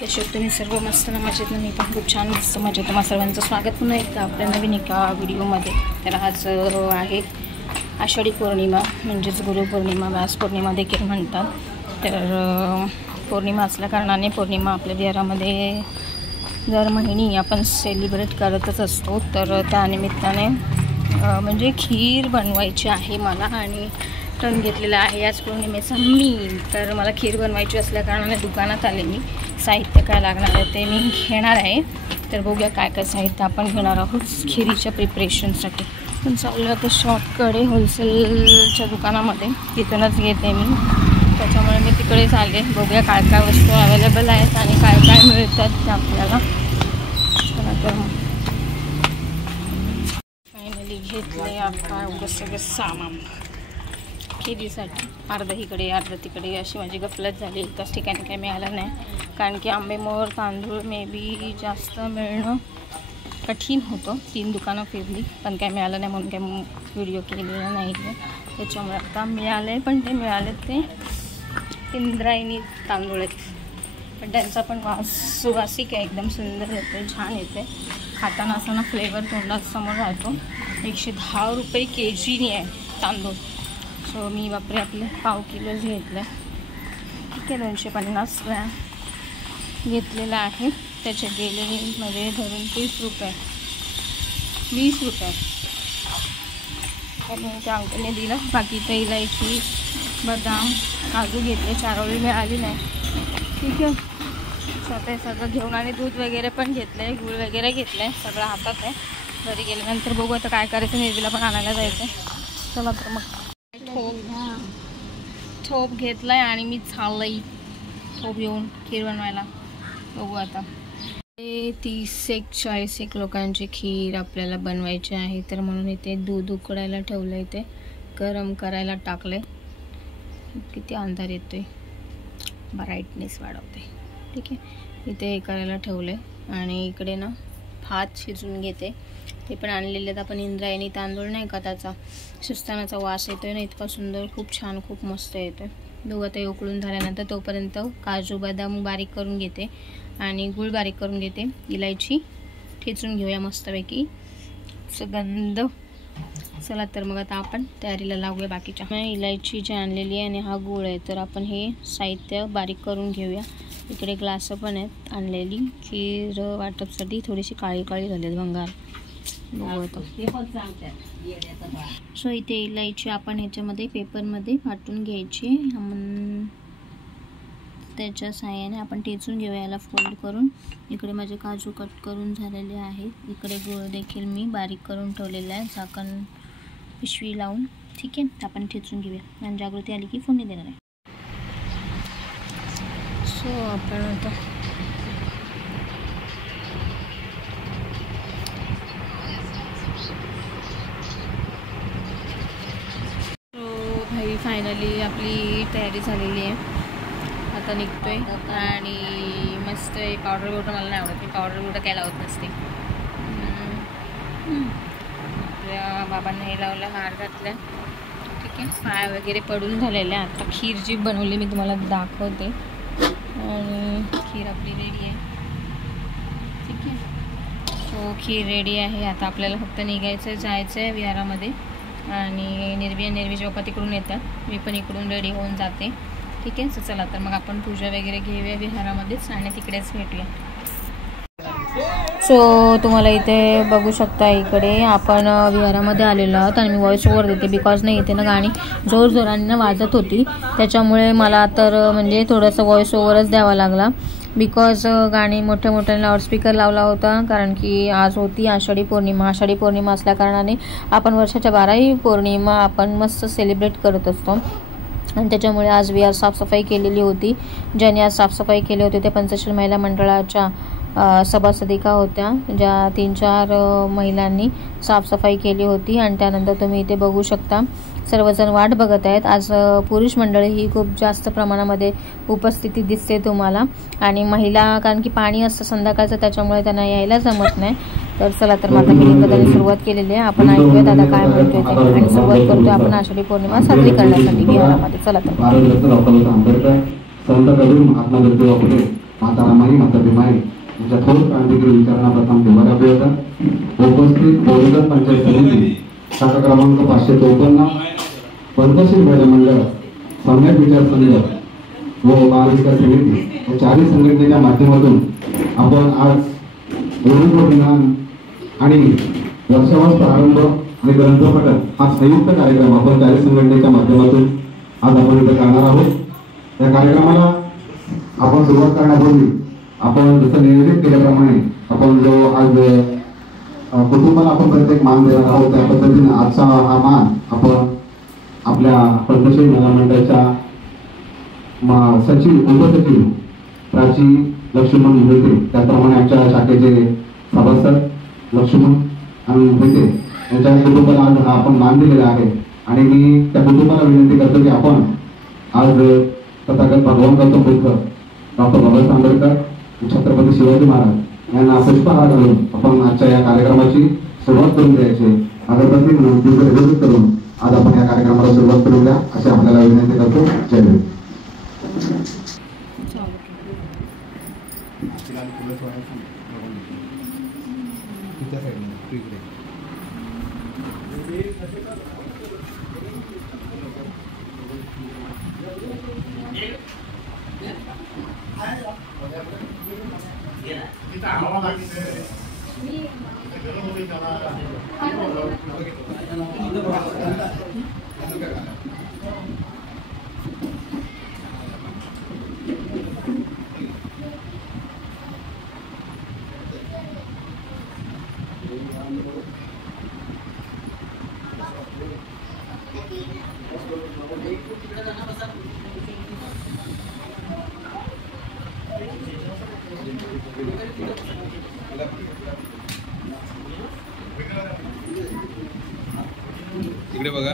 कसे तुम्ही सर्व मस्त ना मजेत ना मी पण खूप छान मस्त मजेत तुम्हा सर्वांचं स्वागत पुन्हा एकदा आपल्या नवीन एका व्हिडिओमध्ये। तर आज आहे आषाढी पौर्णिमा म्हणजेच गुरुपौर्णिमा, व्यास पौर्णिमा देखील म्हणतात। तर पौर्णिमा असल्या कारणाने पौर्णिमा आपल्या बिहारामध्ये दर महिनी आपण सेलिब्रेट करतच असतो। तर त्यानिमित्ताने म्हणजे खीर बनवायची आहे मला आणि टर्न घेतलेला आहे आज पौर्णिमेचा मी। तर मला खीर बनवायची असल्या कारणाने दुकानात आले मी, साहित्य काय लागणार आहे ते मी घेणार आहे। तर बघूया काय काय साहित्य आपण घेणार आहोत खिरीच्या प्रिपरेशनसाठी। पण चाललं तर शॉपकडे होलसेलच्या दुकानामध्ये, तिथूनच घेते मी, त्याच्यामुळे मी तिकडेच आले। बघूया काय काय वस्तू अवेलेबल आहेत आणि काय काय मिळतात ते आपल्याला। तर फायनली घेतले आपण एवढं सगळं सामान खिरीसाठी। अर्धा इकडे अर्धा तिकडे अशी माझी गफलत झाली, एकाच ठिकाणी काही मिळालं नाही। कारण की आंबेमोहर तांदूळ मे बी जास्त मिळणं कठीण होतं। 3 दुकानं फिरली पण काय मिळालं नाही, म्हणून काय व्हिडिओ केलेला नाही आहे। त्याच्यामुळे आता मिळाले, पण ते मिळाले ते इंद्रायणी तांदूळ आहेत, पण त्यांचा पण वास सुवासिक आहे, एकदम सुंदर येते, छान येते। खाताना असताना फ्लेवर तोंडात समोर राहतो। 110 रुपये kg आहे तांदूळ। सो मी बापरे आपले पाव किलोच घेतलं, ठीक आहे। 250 ग्रॅम घेतलेला आहे, त्याचे गेले म्हणजे धरून 30 रुपये 20 रुपये आणि त्या अंकलने दिलं। बाकी ते इलायची, बदाम, काजू घेतले, चारोळी मिळाली नाही, ठीक आहे। स्वतः सगळं घेऊन आणि दूध वगैरे पण घेतलं, गूळ वगैरे घेतलं आहे, सगळं हातात आहे। घरी गेल्यानंतर बघू आता काय करायचं, निर्वीला पण आणायला जायचं आहे। चला तर मग थोप घेतलाय आणि मी चाललंय थोप घेऊन खीर बनवायला। बघू आता 30-40 लोकांची खीर आपल्याला बनवायची आहे। तर म्हणून इथे दूध उकळायला ठेवलं, इथे गरम करायला टाकले। किती अंधार येतोय, ब्राईटनेस वाढवते, ठीक आहे। इथे हे करायला ठेवले आणि इकडे ना भात शिजून घेते। ते पण आणलेले आहेत आपण इंद्रायणी तांदूळ, नाही का, त्याचा शिजतानाचा वास येतोय ना इतका सुंदर, खूप छान, खूप मस्त येतोय। बघू आता उकळून झाल्यानंतर तोपर्यंत काजू बदाम बारीक करून घेते आणि गूळ बारीक करून घेते, इलायची ठेचून घेऊया मस्तपैकी, सुगंध। चला तर मग आता आपण तयारीला लागूया बाकीच्या। मी इलायची जी आणलेली आहे आणि हा गूळ आहे, तर आपण हे साहित्य बारीक करून घेऊया। इकडे ग्लास पण आहेत आणलेली, खीर वाटपसाठी थोडीशी काळी काळी झाली भंगार। सो इथे इलायची आपण ह्याच्यामध्ये पेपरमध्ये वाटून घ्यायची, त्याच्या साहाय्याने आपण ठेचून घेऊया याला फोल्ड करून। इकडे माझे काजू कट करून झालेले आहेत, इकडे गूळ देखील मी बारीक करून ठेवलेला आहे, झाकण पिशवी लावून, ठीक आहे। आपण ठेचून घेऊया आणि जागृती आली की फोडणी देणार आहे। सो आपण आता फायनली आपली तयारी झालेली आहे, आता निघतोय आणि मस्त पावडर बिवडर मला नाही आवडत, मी पावडर बिवडर काय लावत नसते। आपल्या बाबांना हे लावलं, हार घातला, ठीक आहे। पाय वगैरे पडून झालेले। आता खीर जी बनवली मी तुम्हाला दाखवते आणि खीर आपली रेडी आहे, ठीक आहे। सो खीर रेडी आहे, आता आपल्याला फक्त निघायचं, जायचं आहे विहारामध्ये आणि निर्वी जेव्हा तिकडून येतात, मी पण इकडून रेडी होऊन जाते, ठीक आहे। सो चला तर मग आपण पूजा वगैरे घेऊया विहारामध्येच आणि तिकडेच भेटूया। सो तुम्हाला इथे बघू शकता, इकडे आपण विहारामध्ये आलेलो आहोत आणि मी व्हॉइस ओव्हर देते बिकॉज नाही इथे ना गाणी जोरजोराने वाजत होती, त्याच्यामुळे मला तर म्हणजे थोडंसं व्हॉइस ओव्हरच द्यावा लागला बिकॉज गाणी मोठ्या मोठ्याने लाऊडस्पीकर लावला होता। कारण की आज होती आषाढी पौर्णिमा, आषाढी पौर्णिमा असल्या कारणाने आपण वर्षाच्या 12ही पौर्णिमा आपण मस्त सेलिब्रेट करत असतो आणि त्याच्यामुळे आज विहार साफसफाई केलेली होती। ज्यांनी आज साफसफाई केली होती ते पंचशील महिला मंडळाच्या सभासदिका होत्या, ज्या 3-4 महिलांनी साफसफाई केली होती आणि त्यानंतर तुम्ही इथे बघू शकता सर्वजण वाट बघत आहेत। आज पुरुष मंडळी ही खूप जास्त प्रमाणामध्ये उपस्थिती दिसते तुम्हाला आणि महिला, कारण की पाणी असतं संध्याकाळचं, त्याच्यामुळे त्यांना यायला जमत नाही। तर चला तर मग आता मी सुरुवात केलेली आहे, आपण ऐकूया दादा काय म्हणतोय ते आणि सुरुवात करतोय आपण आषाढी पौर्णिमा साजरी करण्यासाठी विहारामध्ये। चला तर माता रमाई माता भीमाई यांच्या थोर क्रांतिकारी विचारांना प्रथम ठेवायला होतं। उपस्थित बहुजन पंचायत समिती शाखा क्रमांक 554 पंचशील महिला मंडळ सम्यक विचार संघ व बाल विकास समिती या चारही संघटनेच्या माध्यमातून आपण आज गुरुपौर्णिमा आणि वर्षावास प्रारंभ आणि ग्रंथपठण हा संयुक्त कार्यक्रम आपण चारही संघटनेच्या माध्यमातून आज आपण इथे करणार आहोत। या कार्यक्रमाला आपण सुरुवात करण्यापूर्वी आपण जसं नियोजित केल्याप्रमाणे आपण जो आज कुटुंबाला आपण प्रत्येक मान देणार आहोत त्या पद्धतीने आजचा हा मान आपण आपल्या पंचशील महिला मंडळाच्या सचिव उपसचिव प्राची लक्ष्मण मोहिते त्याप्रमाणे आमच्या शाखेचे सभासद लक्ष्मण आणि मोहिते यांच्या कुटुंबाला आज आपण मान दिलेला आहे। आणि मी त्या कुटुंबाला विनंती करतो की आपण आज तथागत भगवान गौतम बुद्ध डॉक्टर बाबासाहेब आंबेडकर छत्रपती शिवाजी महाराज यांना पुष्पहार घालून आपण आजच्या या कार्यक्रमाची सुरुवात करून द्यायची अगरबत्ती म्हणून करून आज आपण या कार्यक्रमाला सुरुवात करून द्या अशी आपल्याला विनंती करतो। जय देव। इकडे बघा।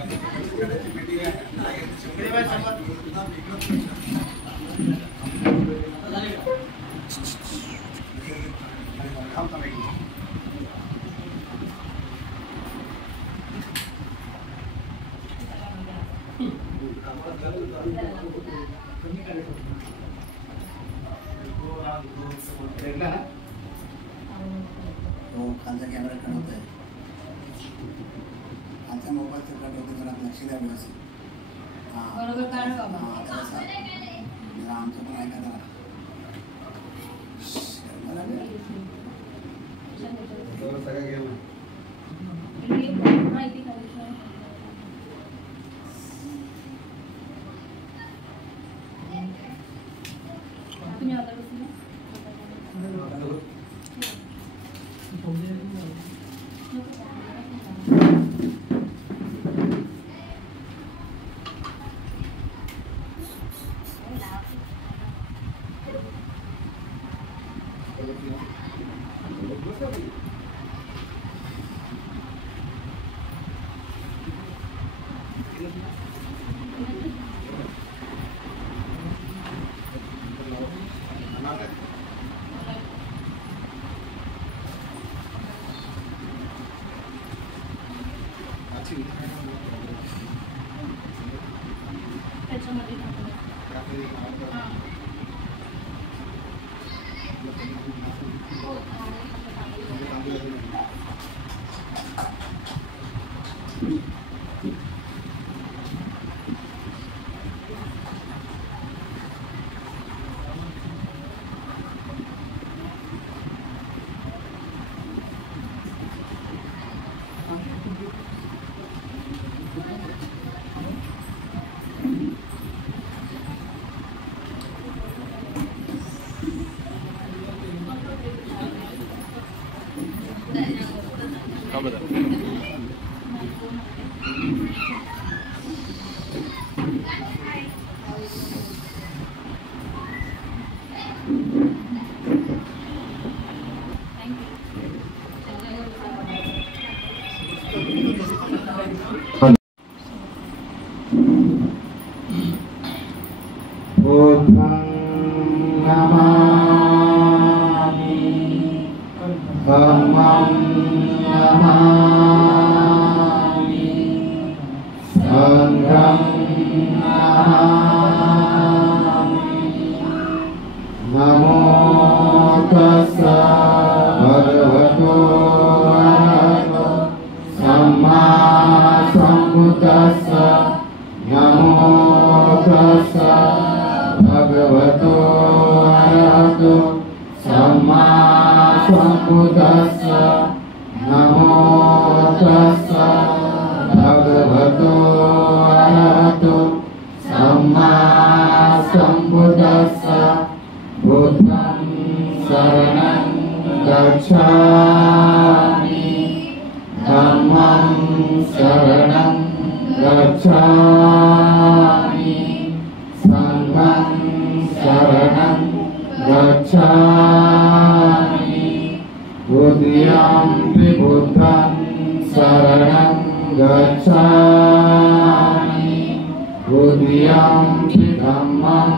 खालचा कॅमेरा कट होत आहे, खालच्या मोबाईलचं कट होतं, जरा लक्ष द्या व्यवस्थित। बरोबर काढ बाबा, जरा आमचं पण ऐका जरा। Namaste. तस्सा भगवतो अरहतो सम्मा सम्बुद्धस्सा नमो तस्सा भगवतो अरहतो सम्मा सम्बुद्धस्सा नमो तस्सा भगवतो अरहतो सम्मा सम्बुद्धस्सा बुद्धं शरणं गच्छामि धम्मं शरणं गच्छामि संघं शरणं गच्छामि बुद्धियम्पि बुद्धं शरणं गच्छामि बुद्धियम्पि धम्मं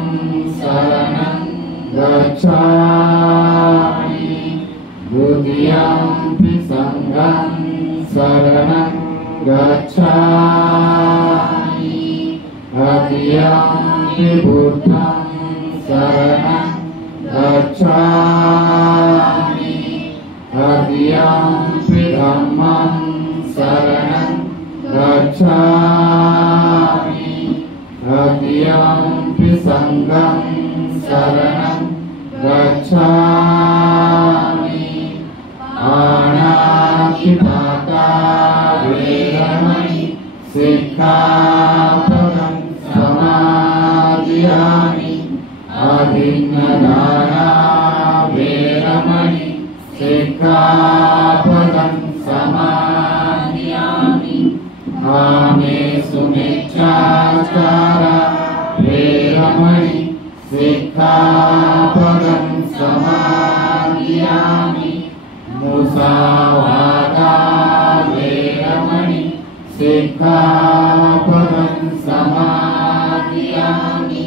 शरणं गच्छामि बुद्धियम्पि संघं शरणं गच्छामि तृतीयम्पि बुद्धं शरणं गच्छामि तृतीयम्पि धम्मं शरणं गच्छामि तृतीयम्पि संघं शरणं गच्छामि पाणातिपाता वेरमणि सिक्खापदं समादियामि अभिन्नदाना वेरमणि सिक्खापदं समादियामि कामेषु मिथ्याचारा वेरमणि सिक्खापदं समादियामि मुसावादा वेरमणि सिक्खापदं समादियामि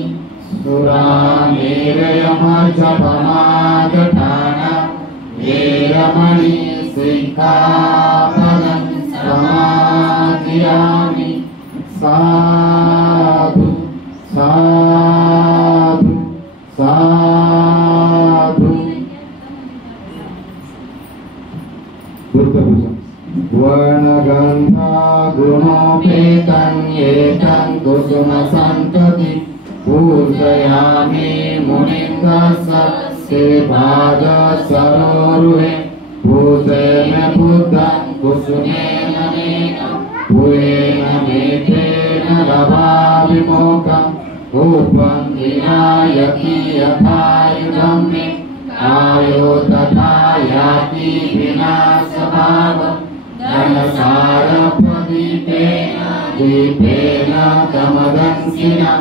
सुरामेरयमजपमादठाना वेरमणि सिक्खापदं समादियामि साधु साधु साधु वर्णगन्धा गुणोपेतं एतं कुसुमसन्तति पूजयामि मुनिन्दस्य सेवाद सरोरुहे पूजयेन बुद्धं कुसुमेन पुयेन मेघेन लभाविमोकं रूपं विनायकी यथायुधं मे आयो तथा याति विनाशभावं धनसारप्रदीपेन दीपेन तमदंसिना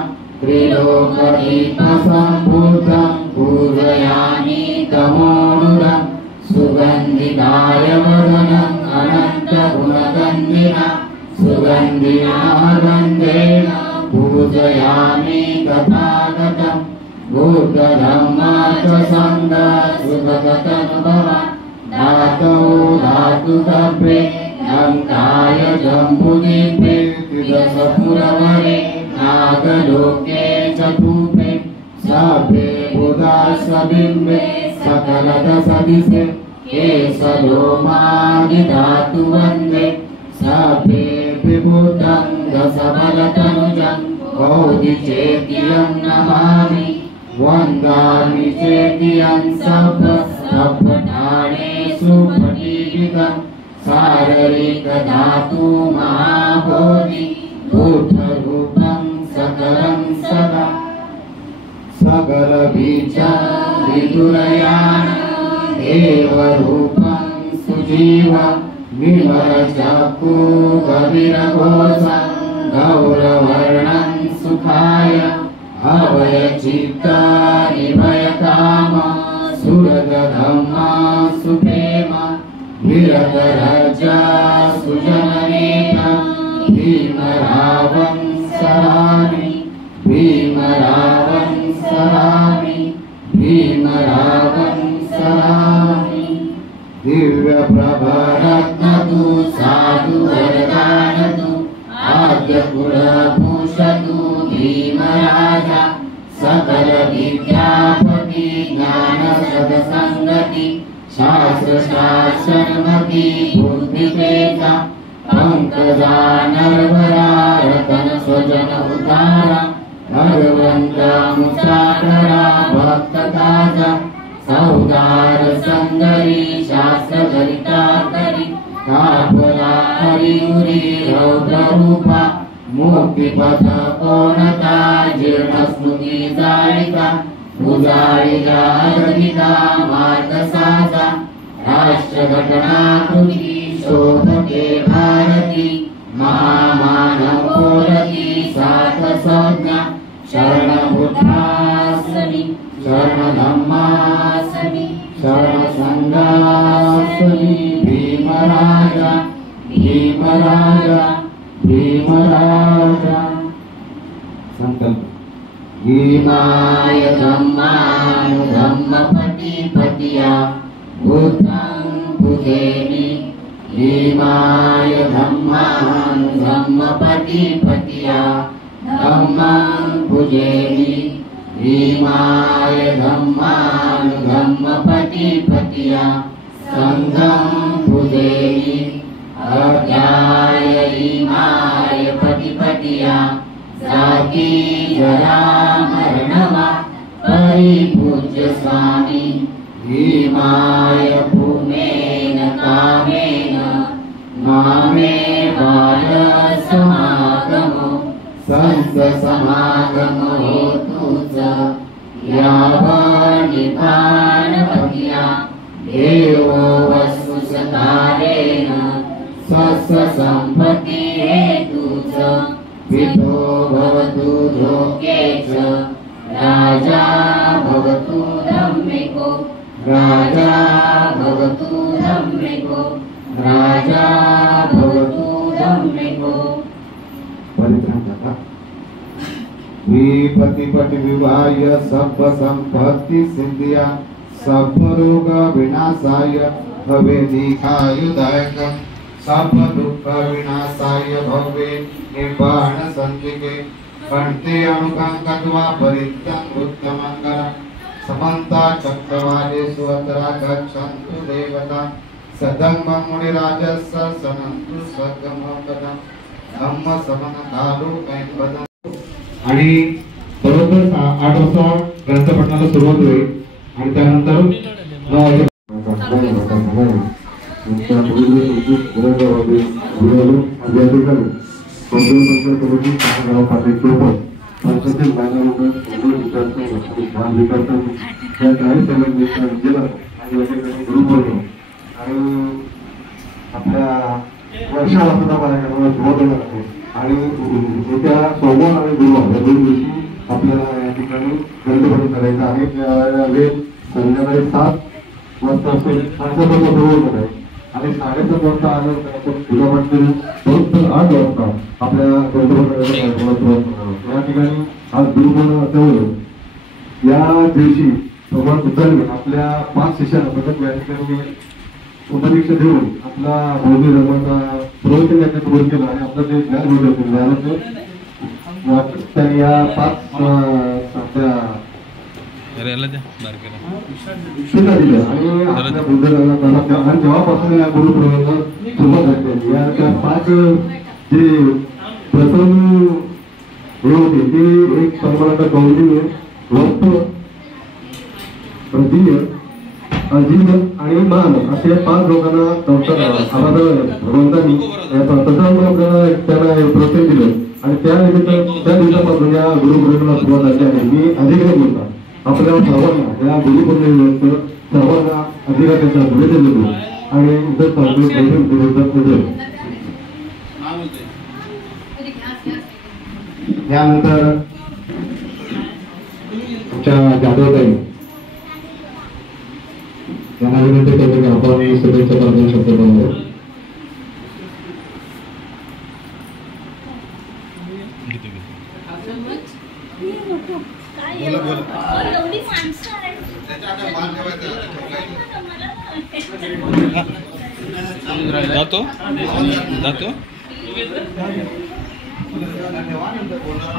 त्रिलोकदीपसम्भूतं पूजयामि तमोनुरं सुगन्धिदाय वदनम् अनन्तगुणगन्धिना सुगन्धिना गन्धेन पूजयामि तथागतं बुद्धधम्मा च सङ्घ सुगततनुभव धातौ धातुकभ्रे लङ्काय जम्बुदीपे त्रिदशपुरवरे नागलोके चतुर्भे सभे बुधाशबिम्बे सकलदशदिशे केशलोमादिधातु वन्दे सभे विबुद्धं दशबलतनुजं बौद्धिचेत्यं नमामि वन्दामि चेत्यं सप्तठानेषु पठितं शारीरिकधातु महाबोधि बुद्धरूपं सकलं सदा सकलबीजं विदुरयानं देवरूपं सुजीवं विमलचक्षु गभीरघोषं गौरवर्णं सुखाय अभयचित्ता निभयकाम सुरधम्मा सुप्रेम विरतराजा सुजननेता भीमरावं सरामि भीमरावं सरामि भीमरावं सरामि दिव्यप्रभरत्नतु साधु वरदानतु आद्यकुलभूषतु भीमराजा सकल विद्यापति ज्ञान सदसंगति भारती शास्त्र शासनमती बुद्धितेजा पंकजा नरवरा रतन स्वजन उतारा भगवंत मुसाकरा भक्त ताजा सौदार संगरी शास्त्र गरिता करी कापला हरिउरी रौद्र रूपा मुक्तिपथ कोणता जीर्ण स्मृती जाळिता उजाळिला गदिता मार्ग साजा राष्ट्र घटना कृती शोभते भारती महामानव कोरती साथ संज्ञा शरण बुद्धासनी शरण धम्मासनी शरण संघासनी भीमराजा भीमराजा भीमराजा संकल्प भीमाय धम्मानु धम्मपति पतिया बुद्धं पूजेमि भीमाय धम्मानु धम्मपति पतिया धम्मं पूजेमि भीमाय धम्मानु धम्मपति पतिया संघं पूजेमि अध्याय इमाय पतिपतिया जाती जरा मरणवा परिपूज्य स्वामी भीमाय भूमेन कामेन मामे बाल समागमो संत समागमो होतुच यावनिपानपतिया देवो वस्तु सकारेण सस्व संपत्ति हेतुच पितो भवतु लोके च राजा भवतु धम्मिको राजा भवतु धम्मिको राजा भवतु धम्मिको परित्राण दाता विपतिपति विवाय सब संपत्ति सिद्धिया सब रोग विनाशाय भवेदिकायुदायक सब दुख विनाशाय भवे निर्वाण संतिके पंते अनुकंकत्वा परित्यं उत्तमंगल समन्ता चक्रवालेषु अत्रा गच्छन्तु देवता सदंग मुनिराजस्स सनन्तु स्वर्गमोक्षदं धम्म समन कालो कैवदं आणि बरोबर 8 वाजता ग्रंथपठणाला सुरुवात होईल आणि त्यानंतर 9 वाजेपर्यंत तुमच्या मुलीने तुमची गुरुद्वारामध्ये गुरुवारी अध्यात्मिक कमिटी गाव पाटील चोपड संसदेत बांधकाम विकास या काही संघटनेचा जिल्हा आणि गुरुपौर्णिमा आणि आपल्या वर्षा वासुदा कार्यक्रमाला सुरुवात होणार आहे आणि येत्या सोमवार आणि गुरुवार या 2 दिवशी आपल्याला या ठिकाणी ग्रंथपठण करायचं आहे. त्या वेळ संध्याकाळी 7 वाजता असेल 7:30 सुरुवात आहे आणि 7:30 वाजता आलं तर पूजा पाठ फक्त 8 वाजता आपल्या ग्रंथपठणाला सुरुवात होणार. या ठिकाणी आज गुरुपौर्णिमा असल्यामुळे या दिवशी भगवान बुद्धांनी आपल्या 5 शिष्यांना प्रथम या ठिकाणी उपदीक्षा देऊन आपला बौद्ध धर्माचा प्रवचन याच्यात सुरू केला आणि आपलं जे ज्ञान मिळवलं ज्ञानाचं त्यांनी या 5 शिक्षा दिल्या आणि आपल्या बौद्ध धर्माला आणि जेव्हापासून या गुरुप्रवाहाला सुरुवात झाली या त्या 5 जे प्रथम हे होते ते एक संबंध कौंडिन्य वस्तू प्रतीय अजीब आणि मान असे 5 लोकांना भगवंतांनी आपल्याला त्यांना प्रोत्साहन दिलं आणि त्या दिवसापासून या गुरुपौर्णिमेला सुरुवात झाली आहे. मी अधिकारी बोलता आपल्या सर्वांना या गुरुपौर्णिमेनिमित्त सर्वांना अधिकाऱ्यांच्या शुभेच्छा देतो आणि यानंतर आमच्या जाधवताई यांना विनंती करतो की आपण शुभेच्छा प्रार्थना शब्द बोलू. जातो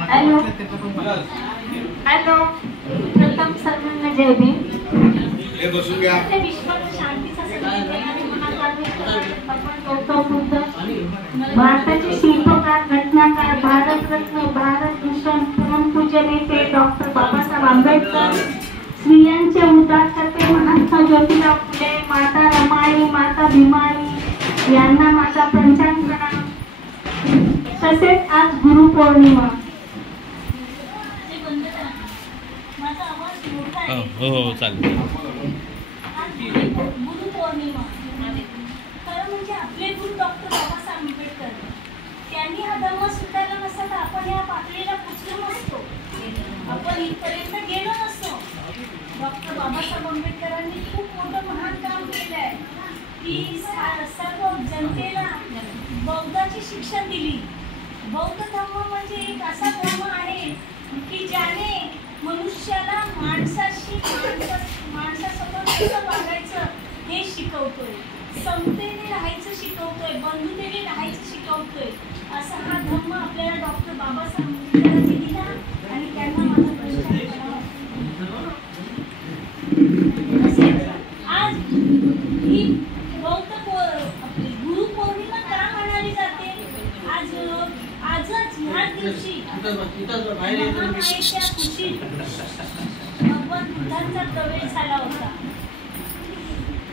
हॅलो प्रथम सर्वांना जय भीम. हे बसून घ्या. विश्वाची शांतीचा संदेश देणारे महाकाव्य भगवान गौतम बुद्ध, भारताचे शिल्पकार, घटनाकार, भारतरत्न, भारतभूषण, परमपूज्य नेते डॉक्टर बाबासाहेब आंबेडकर, स्त्रियांचे उद्धारकर्ते महात्मा ज्योतिराव फुले, माता रमाई, माता भीमाई यांना माझा पंचांग प्रणाम. तसेच आज गुरुपौर्णिमा. हो चालेल. गुरुपौर्णिमा खरं म्हणजे आपले गुरु डॉक्टर बाबासाहेब आंबेडकर, त्यांनी हा धर्म स्वीकारला नसता तर आपण या पातळीला पोचलो नसतो, आपण इथपर्यंत गेलो नसतो. डॉक्टर बाबासाहेब आंबेडकरांनी खूप मोठं महान काम केलं आहे की सर्व जनतेला बौद्धाची शिक्षण दिली. बौद्ध धर्म म्हणजे एक असा धर्म आहे की ज्याने मनुष्याला माणसासोबत कसं वागायचं हे शिकवतोय, समतेने राहायचं शिकवतोय, बंधुतेने राहायचं शिकवतोय. असा हा धर्म आपल्याला डॉक्टर बाबासाहेब आंबेडकरांनी दिला आणि त्यांना माझा प्रश्न आज ही बौद्ध गुरुपौर्णिमा का म्हणाली जाते? आजच ह्याच दिवशी महामायेच्या कुशीत भगवान बुद्धांचा प्रवेश झाला होता.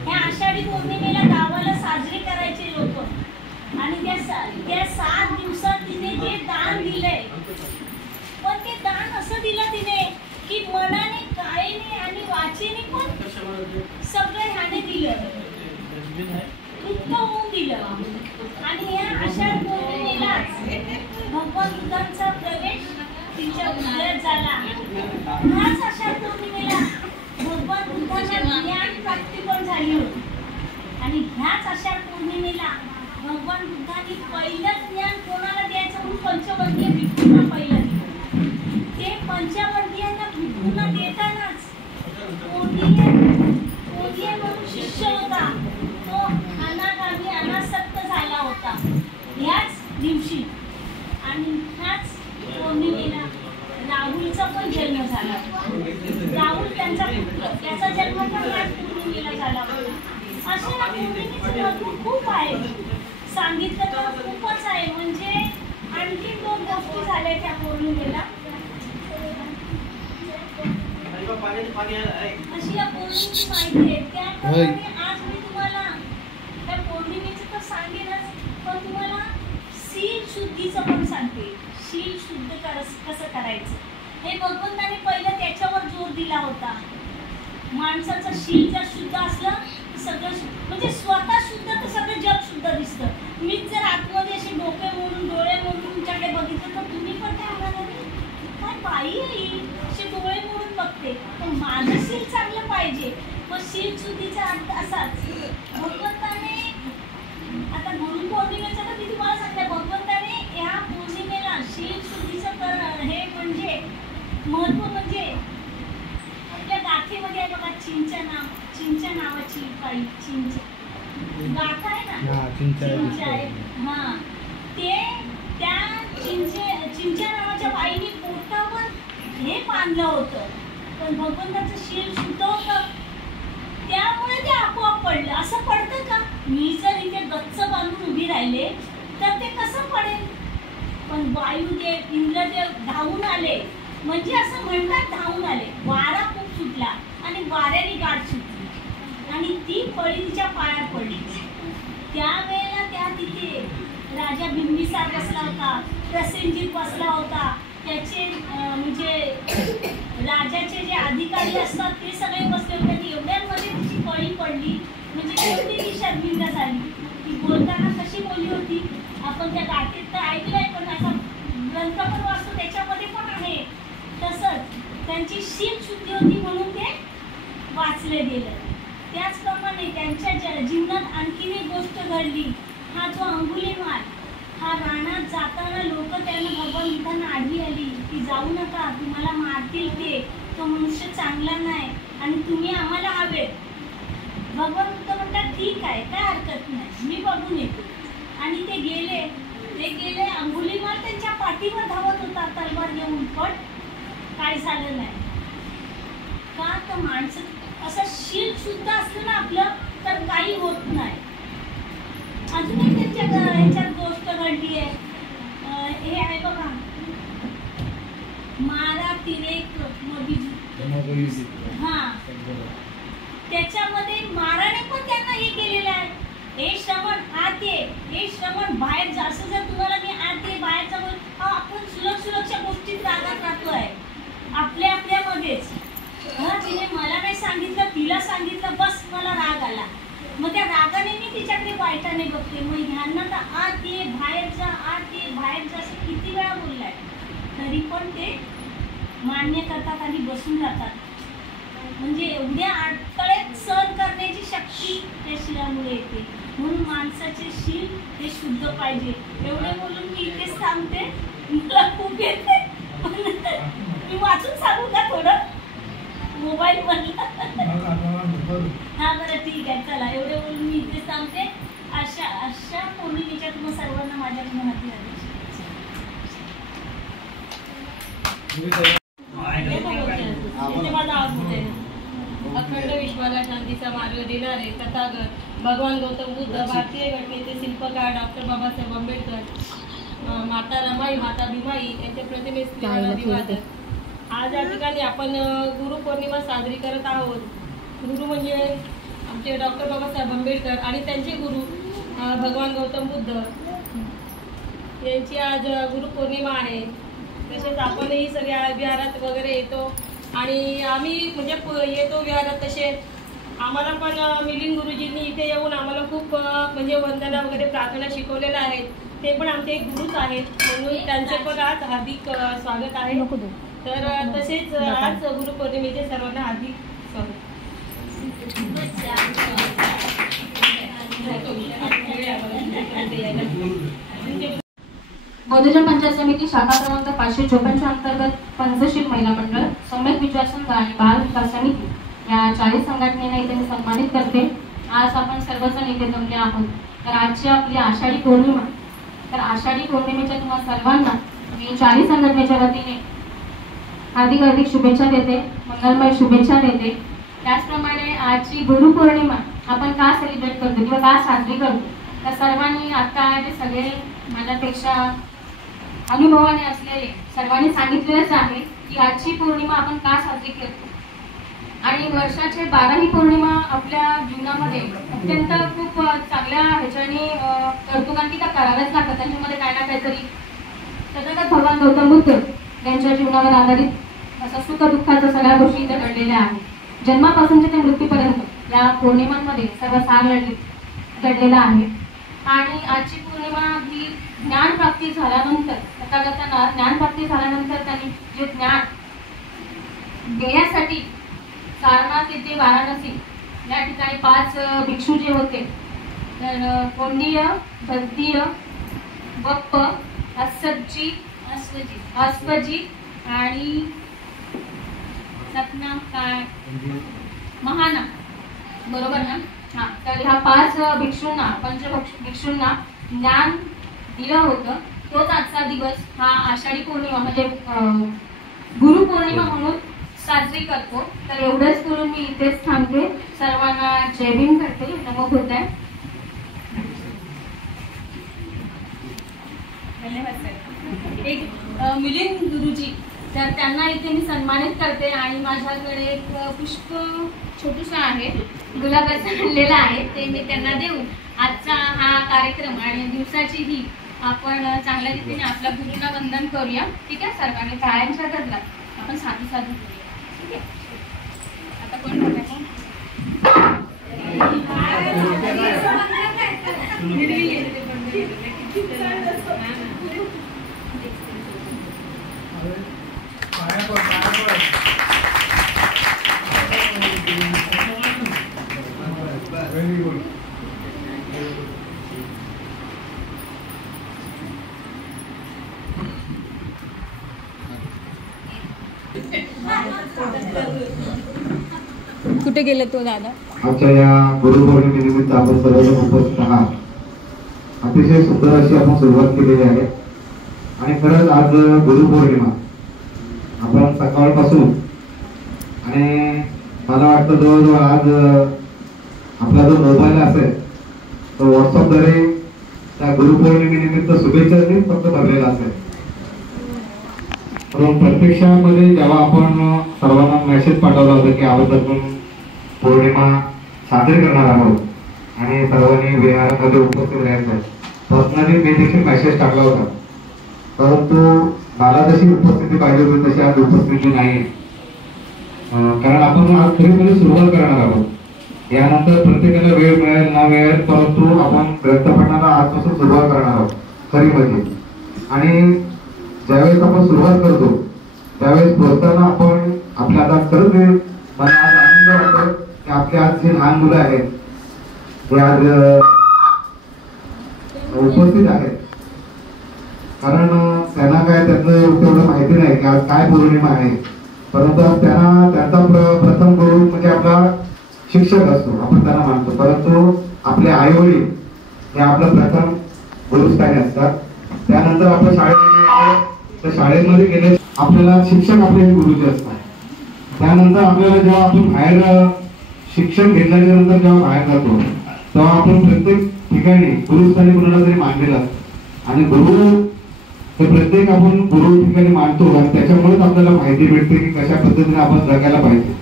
ह्या आषाढी पौर्णिमेला गावाला साजरे करायचे लोक आणि त्या 7 दिवसात तिने जे दान दिलंय, पण ते दान असं दिलं तिने की मनाने, कायेने आणि वाचेने पण सगळं ह्याने दिलं, तृप्त होऊन दिलं. आणि या आषाढ पौर्णिमेला भगवान बुद्धांचा प्रवेश तिच्या हृदयात झाला. ह्याच आषाढ पौर्णिमेला भगवान बुद्धांना ज्ञान प्राप्ती पण झाली होती. आणि ह्याच आषाढ पौर्णिमेला भगवान बुद्धांनी पहिलं ज्ञान कोणाला द्यायचं म्हणून पंचवर्गीय भिक्खूंना पहिलं दिलं. ते पंचवर्गीयांना भिक्खूंना देतानाच कोणीय म्हणून शिष्य होता, तो अनागामी अनासक्त झाला होता ह्याच दिवशी. आणि ह्याच पौर्णिमेला राहुलचा पण जन्म झाला. राहुल त्यांचा पुत्र, त्याचा जन्म पण ह्याच पौर्णिमेला झाला होता. अशा या पौर्णिमेचं महत्त्व खूप आहे, सांगितलं तर खूपच आहे. म्हणजे आणखी 2 गोष्टी झाल्या त्या पौर्णिमेला. अशी या पौर्णिमेची माहिती आहे. त्याप्रमाणे आज मी तुम्हाला त्या पौर्णिमेचं तर सांगेनच, पण तुम्हाला शील शुद्धीचं पण सांगते. शील शुद्ध कसं करायचं हे भगवंताने पहिलं त्याच्यावर जोर दिला होता. माणसाचं शील जर शुद्ध असलं तर सगळं म्हणजे स्वतः शुद्ध तर सगळं जग शुद्ध दिसतं. मीच जर आतमध्ये असे डोके मोडून, डोळे मोडून तुमच्याकडे बघितलं तर तुम्ही पण काय म्हणाल, काय बाई आहे असे डोळे मोडून बघते. पण माझं शील चांगलं पाहिजे. मग शील शुद्धीचा अर्थ असाच. भगवंताने आता गुरुपौर्णिमेचं तर मी तुम्हाला सांगते, भगवंताने ह्या पौर्णिमेला शील शुद्धीचं हे म्हणजे महत्व म्हणजे आपल्या गाठीमध्ये आहे बघा, चिंचा नावाची बाई, गाथा आहे ना, चिंचा आहे. हा, ते त्या चिंचा नावाच्या बाईने पोटावर हे बांधलं होतं, पण भगवंताचं शील शुद्ध होतं त्यामुळे ते आपोआप पडलं. असं पडतं का? मी जर इथे गच्च बांधून उभी राहिले तर ते कसं पडेल? पण वायुदेव, इंद्रदेव धावून आले, म्हणजे असं म्हणतात धावून आले. वारा खूप सुटला आणि वाऱ्याने गाठ सुटली आणि ती फळी तिच्या पायात पडली. त्यावेळेला त्या तिथे राजा बिंबिसार बसला होता, प्रसेनजीत बसला होता, त्याचे म्हणजे राजाचे जे अधिकारी असतात ते सगळे बसले होते. आणि एवढ्यांमध्ये तिची फळी पडली, म्हणजे केवढी ती शर्मिंदा झाली. ती बोलताना कशी बोलली होती आपण त्या गाठीत तर ऐकलंय, पण असा ग्रंथ पण वाचतो त्याच्यामध्ये पण आहे. तसंच त्यांची शील शुद्धी होती म्हणून ते वाचले गेलं. त्याचप्रमाणे त्यांच्या जीवनात आणखीन एक गोष्ट घडली. हा जो अंगुलीमाल, हा रानात जाताना लोक त्यांना भगवान बुद्धांना आडवी आली की जाऊ नका, तुम्हाला मारतील ते, तो मनुष्य चांगला नाही आणि तुम्ही आम्हाला हवे. भगवान बुद्ध म्हणतात ठीक आहे, काय हरकत नाही, मी बघून येतो. आणि ते गेले. अंगुलीमाल त्यांच्या पाठीवर धावत होता तलवार घेऊन, पण काय झालं नाही. का तर माणसं असं शील शुद्ध असलं ना आपलं तर काही होत नाही. अजून एक त्यांच्या ह्याच्यात गोष्ट घडली आहे. हे आहे बघा, मारा तिरेक हा, त्याच्यामध्ये माराने पण त्यांना हे केलेलं आहे. हे श्रवण आत ये, हे श्रवण बाहेर जा. असं जर तुम्हाला मी आत ये बाहेर जा बोल, आपण सुलक्षच्या गोष्टीत रागात राहतोय आपल्या आपल्यामध्येच. तिने मला नाही सांगितलं, तिला सांगितलं, बस मला राग आला. मग त्या रागाने मी तिच्याकडे वाईटाने बघते. मग ह्यांना तर आत ये बाहेर जा, आत ये बाहेर जा असं किती वेळा बोललाय, तरी पण ते मान्य करतात आणि बसून राहतात. म्हणजे एवढ्या अडथळे सहन करण्याची शक्ती त्या शिलामुळे येते. म्हणून माणसाचे शील हे शुद्ध पाहिजे. एवढे बोलून मी इथेच थांबते. मला खूप येते, मी वाचून सांगू का थोडं मोबाईल मधलं? हा बरं ठीक आहे, चला एवढे बोलून मी इथेच थांबते. अशा पौर्णिमेच्या तुम्हा सर्वांना माझ्याकडून हाती अखंड विश्वाला शांतीचा मार्ग देणारे तथागत भगवान गौतम बुद्ध, भारतीय घटनेचे शिल्पकार डॉक्टर बाबासाहेब आंबेडकर, माता रमाई, माता भीमाई यांच्या प्रतिमेस अभिवादन. आज या ठिकाणी आपण गुरुपौर्णिमा साजरी करत आहोत. गुरु म्हणजे आमचे डॉक्टर बाबासाहेब आंबेडकर आणि त्यांचे गुरु भगवान गौतम बुद्ध यांची आज गुरुपौर्णिमा आहे. तसेच आपणही सगळ्या विहारात वगैरे येतो आणि आम्ही म्हणजे येतो विहारात. तसे आम्हाला पण मिलिंद गुरुजींनी इथे येऊन आम्हाला खूप म्हणजे वंदना वगैरे प्रार्थना शिकवलेल्या आहेत. ते पण आमचे एक गुरुच आहेत, म्हणून त्यांचे पण आज हार्दिक स्वागत आहे. तर तसेच आज गुरुपौर्णिमेचे सर्वांना हार्दिक स्वागत. बौद्धजन पंचायत समिती शाखा क्रमांक 554 अंतर्गत पंचशील महिला मंडळ, सम्यक विचार संघ आणि बाल विकास समिती या 40 संघटनेला इथे मी सन्मानित करते. आज आपण सर्वजण इथे जमले आहोत. तर आजची आपली आषाढी पौर्णिमा. तर आषाढी पौर्णिमेच्या तुम्हाला सर्वांना मी 40 संघटनेच्या वतीने हार्दिक हार्दिक शुभेच्छा देते, मंगलमय शुभेच्छा देते. त्याचप्रमाणे आजची गुरुपौर्णिमा आपण का सेलिब्रेट करतो किंवा का साजरी करतो, तर सर्वांनी आता जे सगळे माझ्यापेक्षा अनुभवाने असलेले सर्वांनी सांगितलेलंच आहे की आजची पौर्णिमा आपण का साजरी करतो. आणि वर्षाचे 12ही पौर्णिमा आपल्या जीवनामध्ये अत्यंत खूप चांगल्या ह्याच्याने करतो, कारण की त्या कराव्याच लागतात. त्यांच्यामध्ये काय ना काहीतरी तथागत भगवान गौतम बुद्ध यांच्या जीवनावर आधारित असं सुख दुःखाच्या सगळ्या गोष्टी इथे घडलेल्या आहेत. जन्मापासूनच्या ते मृत्यूपर्यंत या पौर्णिमांमध्ये सर्व सार घडलेला आहे. आणि आजची पौर्णिमा ही ज्ञानप्राप्ती झाल्यानंतर, तथागतांना ज्ञानप्राप्ती झाल्यानंतर त्यांनी जे ज्ञान देण्यासाठी सारनाथ येथे वाराणसी या ठिकाणी 5 भिक्षू जे होते, तर कोंडीय, भक्तीय, बप्प, अस्वजित आणि सपना काय महाना, बरोबर ना? हा, तर ह्या 5 भिक्षूंना, भिक्षूंना ज्ञान दिलं होतं. तोच आजचा दिवस हा आषाढी पौर्णिमा म्हणजे गुरुपौर्णिमा म्हणून साजरी करतो. तर एवढंच करून मी इथेच थांबते. सर्वांना जय भीम करते. नमो बुद्धाय. धन्यवाद सर. एक मिलिंद गुरुजी, तर त्यांना इथे मी सन्मानित करते. आणि माझ्याकडे एक पुष्प छोटूसा आहे, गुलाबाचं आणलेलं आहे, ते मी त्यांना देऊन आजचा हा कार्यक्रम आणि दिवसाची ही आपण चांगल्या रीतीने आपल्या गुरुंना वंदन करूया. ठीक आहे, सर्वांनी टाळ्यांच्या गजरात आपण साधू साधू करूया. ठीक आहे, आता कोण बघायचं? Very good. कुठे गेले तो दादा? आजच्या या गुरुपौर्णिमेनिमित्त आपण सर्वजण उपस्थित आहात. अतिशय सुंदर अशी आपण सुरुवात केलेली आहे. आणि खरंच आज गुरुपौर्णिमा आपण सकाळपासून आणि मला वाटतं जवळजवळ आज आपला जो मोबाईल असेल तो व्हॉट्सअपद्वारे त्या गुरुपौर्णिमेनिमित्त शुभेच्छा फक्त भरलेला असेल. पण प्रत्यक्षामध्ये जेव्हा आपण सर्वांना मेसेज पाठवला होता की आज आपण पौर्णिमा साजरी करणार आहोत आणि सर्वांनी विहारामध्ये उपस्थित राहायचं, पर्सनली मी देखील मेसेज टाकला होता. परंतु मला जशी उपस्थिती पाहिजे होती तशी आज उपस्थिती नाही. कारण आपण आज खरीमध्ये सुरुवात करणार आहोत. यानंतर प्रत्येकाला वेळ मिळेल ना मिळेल, परंतु आपण ग्रंथपाठाला आजपासून सुरुवात करणार आहोत खरीमध्ये. आणि ज्यावेळेस आपण सुरुवात करतो त्यावेळेस बोलताना आपण आपल्या आता खरंच मला आज आनंद वाटतो की आपले आज जे लहान मुलं आहेत ते आज उपस्थित आहेत. कारण त्यांना काय त्यातलं तेवढं माहिती नाही की आज काय पौर्णिमा आहे. परंतु त्यांना त्यांचा प्रथम गुरु म्हणजे आपला शिक्षक असतो, आपण त्यांना मानतो. परंतु आपले आई वडील हे आपलं प्रथम गुरुस्थानी असतात. त्यानंतर आपण शाळेमध्ये गेले आपल्याला शिक्षक आपले गुरुजी असतात. त्यानंतर आपल्याला जेव्हा आपण बाहेर शिक्षण घेतल्याच्या नंतर जेव्हा बाहेर जातो तेव्हा आपण प्रत्येक ठिकाणी गुरुस्थानी कुणाला तरी मानलेलं असतं. आणि गुरु हे प्रत्येक आपण गुरु ठिकाणी मानतो आणि त्याच्यामुळेच आपल्याला माहिती भेटते की कशा पद्धतीने आपण जगायला पाहिजे.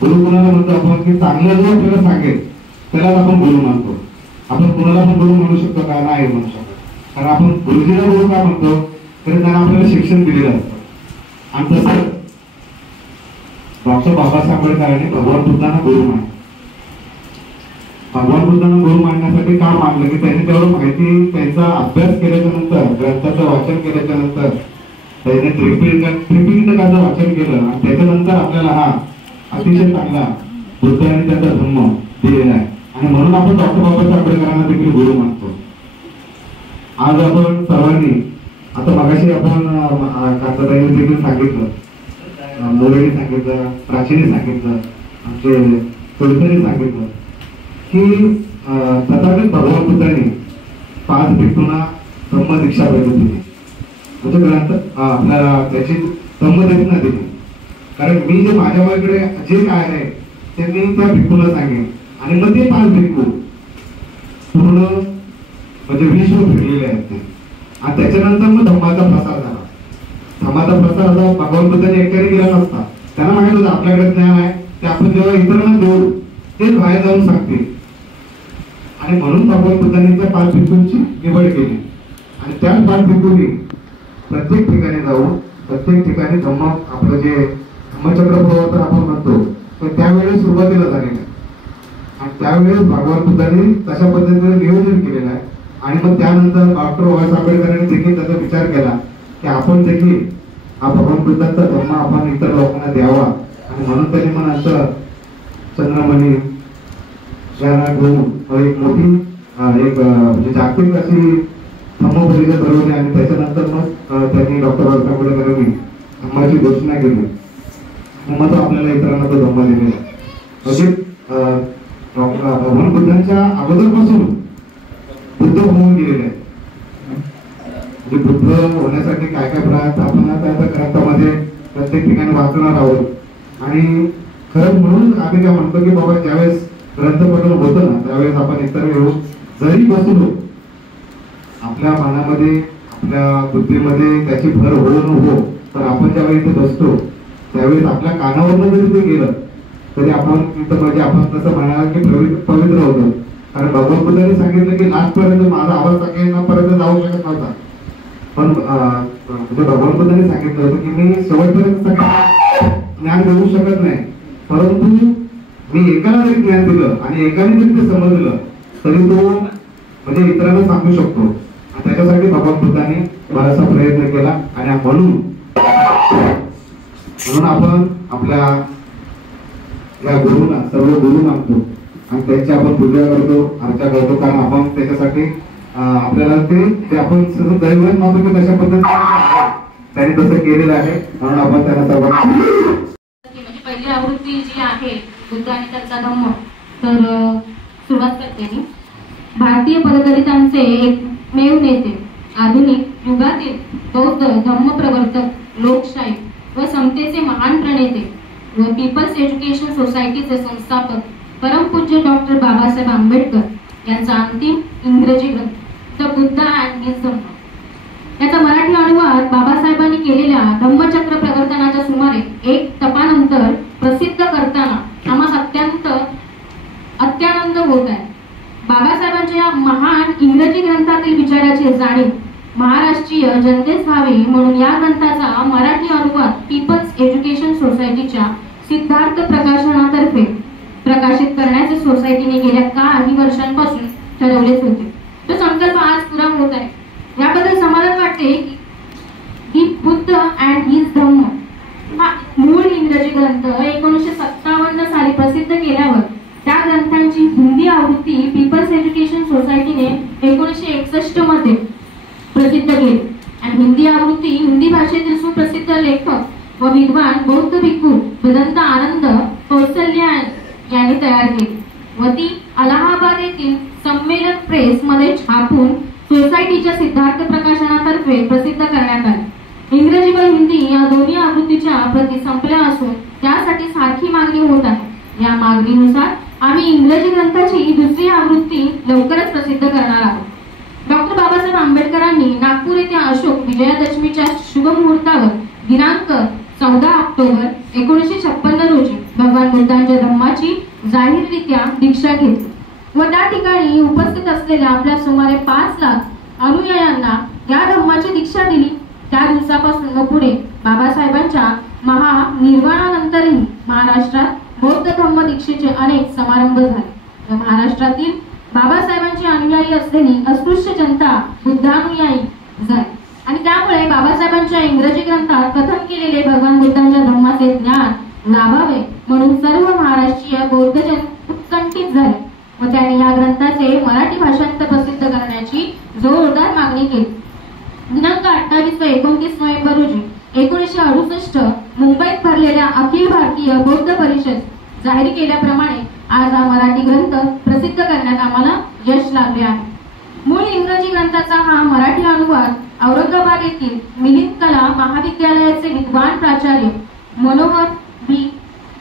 गुरु कुणाला म्हणतो आपण की चांगलं जो आपल्याला सांगेल त्यालाच आपण गुरु मानतो. आपण कुणाला पण गुरु म्हणू शकतो का? नाही म्हणू शकतो. कारण आपण गुरुजीला गुरु का म्हणतो तर त्यांना आपल्याला शिक्षण दिलेलं असतं. आणि तसं डॉक्टर बाबासाहेब आंबेडकरांनी भगवान बुद्धांना गुरु मानलं. भगवान बुद्धांना गुरु मानण्यासाठी का मानलं की त्यांनी तेवढं माहिती त्यांचा अभ्यास केल्याच्या नंतर, ग्रंथाचं वाचन केल्याच्या नंतर, त्याने त्रिपिटकाचं वाचन केलं आणि त्याच्यानंतर आपल्याला हा अतिशय चांगला बुद्धांनी त्याचा धर्म दिलेला आहे. आणि म्हणून आपण डॉक्टर बाबासाहेब आंबेडकरांना देखील गुरु मानतो. आज आपण सर्वांनी आता मगाशी आपण कांताताईंनी देखील सांगितलं, मोरेने सांगितलं, प्राचीने सांगितलं, आमचे चौधरी सांगितलं की तथागत भगवान बुद्धांनी 5 भिक्खूंना ब्रह्मदीक्षा दिली. म्हणजे ग्रंथ आपल्याला त्याची ब्रह्मदक्षिणा दिली. कारण मी जे माझ्याकडे जे काय आहे ते मी त्या भिक्खूला सांगेन आणि मग ते 5 भिक्खू पूर्ण म्हणजे विश्व फिरलेले आहेत ते. आणि त्याच्यानंतर मग धम्माचा प्रसार झाला. धम्माचा प्रसार असा भगवान बुद्धांनी एकट्याने केला नसता. त्यांना माहित होतं आपल्याकडे ज्ञान आहे ते आपण जेव्हा इतरांना देऊ तेच बाहेर जाऊन सांगतील. आणि म्हणून भगवान बुद्धांनी त्या 5 भिक्खूंची निवड केली. आणि त्याच 5 भिक्खूंनी प्रत्येक ठिकाणी जाऊन प्रत्येक ठिकाणी धम्म आपलं जे धम्मचक्र प्रवर्तन आपण म्हणतो तर त्यावेळेस सुरुवातीला झालेलं आहे. आणि त्यावेळेस भगवान बुद्धांनी तशा पद्धतीने नियोजन केलेलं आहे. आणि मग त्यानंतर डॉक्टर बाबासाहेब आंबेडकरांनी देखील त्याचा विचार केला की आपण देखील हा भगवान बुद्धांचा धर्म आपण इतर लोकांना द्यावा. आणि म्हणून त्यांनी मग नंतर चंद्रमणी एक मोठी एक म्हणजे जागतिक अशी धम्म परिषद भरवली. आणि त्याच्यानंतर मग त्यांनी डॉक्टर बाबासाहेब आंबेडकरांनी धम्माची घोषणा केली. मग तो आपल्याला इतरांना तो धम्म दिलेला. म्हणजे भगवान बुद्धांच्या अगोदरपासून बुद्ध होऊन गेलेले आहेत. म्हणजे बुद्ध होण्यासाठी काय काय प्रयत्न आपण त्या ग्रंथामध्ये प्रत्येक ठिकाणी वाचणार आहोत. आणि खरंच म्हणून आम्ही काय म्हणतो की बाबा ज्यावेळेस ग्रंथपठण होतं ना त्यावेळेस आपण इतर वेळेस जरी बसलो आपल्या मनामध्ये आपल्या बुद्धीमध्ये त्याची भर हो न हो तर आपण ज्यावेळी इथे बसतो त्यावेळेस आपल्या कानावरनं जरी ते गेलं तरी आपण तिथं म्हणजे आपण तसं म्हणाल की पवित्र होतो. कारण भगवान बुद्धांनी सांगितलं की लास्टपर्यंत माझा आवाज सगळ्यांपर्यंत जाऊ शकत नव्हता. पण म्हणजे भगवान बुद्धांनी सांगितलं होतं की मी शेवटपर्यंत ज्ञान देऊ शकत नाही. परंतु मी एकाला जरी ज्ञान दिलं आणि एकाने जरी ते समजलं तरी तो म्हणजे इतरांना सांगू शकतो. आणि त्याच्यासाठी भगवान बुद्धांनी बराचसा प्रयत्न केला. आणि म्हणून आपण आपल्या या गुरुना सर्व गुरु मानतो आणि त्यांची आपण पूजा करतो, अर्चा करतो. कारण आपण त्याच्यासाठी आपल्याला ते आपण दैवत मानतो की तशा पद्धतीने त्यांनी तसं केलेलं आहे. म्हणून आपण त्यांना सर्वांना म्हणजे पहिली आवृत्ती जी आहे बुद्ध आणि त्यांचा धम्म तर सुरुवात करते मी. भारतीय पददलितांचे एकमेव नेते, आधुनिक युगातील बौद्ध धम्म प्रवर्तक, लोकशाही व समतेचे महान प्रणेते, व पीपल्स एज्युकेशन सोसायटीचे संस्थापक परमपूज्य डॉक्टर बाबासाहेब आंबेडकर यांचा अंतिम इंग्रजी ग्रंथ द बुद्ध अँड हिज धम्म, याचा मराठी अनुवाद बाबासाहेबांनी केलेल्या धम्मचक्र प्रवर्तनाच्या सुमारे 1 तपानंतर प्रसिद्ध करताना आम्हाला अत्यानंद होत आहे. बाबासाहेबांच्या या महान इंग्रजी ग्रंथातील विचाराची जाणीव महाराष्ट्रीय जनतेस व्हावी म्हणून या ग्रंथाचा मराठी अनुवाद पीपल्स एज्युकेशन सोसायटीच्या सिद्धार्थ प्रकाशनातर्फे प्रकाशित करण्याचे सोसायटीने गेल्या काही वर्षांपासून ठरवलेच होते. तो संकल्प आज पुरा होत आहे. याबद्दल समाधान वाटते की बुद्ध अँड हिज धम्म हा मूळ इंग्रजी ग्रंथ 1957 साली प्रसिद्ध केल्यावर त्या ग्रंथांची हिंदी आवृत्ती पीपल्स एज्युकेशन सोसायटीने 1961 मध्ये प्रसिद्ध केली आणि हिंदी आवृत्ती हिंदी भाषेतील सुप्रसिद्ध लेखक व विद्वान बौद्ध भिक्खू वेदांत आनंद कौशल्य यांनी तयार केली व ती अलाहाबाद येथील संमेलन प्रेस मध्ये छापून सोसायटीच्या सिद्धार्थ प्रकाशनातर्फे प्रसिद्ध करण्यात आली. इंग्रजी व हिंदी या दोन्ही आवृत्तीच्या प्रती संपल्या असून त्यासाठी सारखी मागणी होत आहे. या मागणीनुसार आम्ही इंग्रजी ग्रंथाची दुसरी आवृत्ती लवकरच प्रसिद्ध करणार आहोत. डॉक्टर बाबासाहेब आंबेडकरांनी नागपूर येथे अशोक विजयादशमीच्या शुभ मुहूर्तावर दिनांक 14 ऑक्टोबर 1956 रोजी भगवान बुद्धांच्या धम्माची जाहीररित्या दीक्षा घेतली व त्या ठिकाणी उपस्थित असलेल्या आपल्या सुमारे 5 लाख अनुयायांना या धम्माची दीक्षा दिली. त्या दिवसापासून व पुढे बाबासाहेबांच्या महानिर्वाणानंतरही महाराष्ट्रात बौद्ध धम्म दीक्षेचे अनेक समारंभ झाले व महाराष्ट्रातील बाबासाहेबांची अनुयायी असलेली अस्पृश्य जनता बुद्धानुयायी झाली आणि त्यामुळे बाबासाहेबांच्या इंग्रजी ग्रंथात कथन केलेले भगवान बुद्धांच्या धम्माचे ज्ञान लाभावे म्हणून सर्व महाराष्ट्रीय बौद्ध जन उत्कंठित झाले व त्यांनी या ग्रंथाचे मराठी भाषांतर प्रसिद्ध करण्याची जोरदार मागणी केली. दिनांक 28 व 29 नोव्हेंबर रोजी 1968 मुंबईत भरलेल्या अखिल भारतीय बौद्ध परिषद जाहीर केल्याप्रमाणे आज हा मराठी ग्रंथ प्रसिद्ध करण्यात आम्हाला यश लाभले आहे. मूळ इंग्रजी ग्रंथाचा हा मराठी अनुवाद औरंगाबाद येथील मिलिंद कला महाविद्यालयाचे विद्वान प्राचार्य मनोहर बी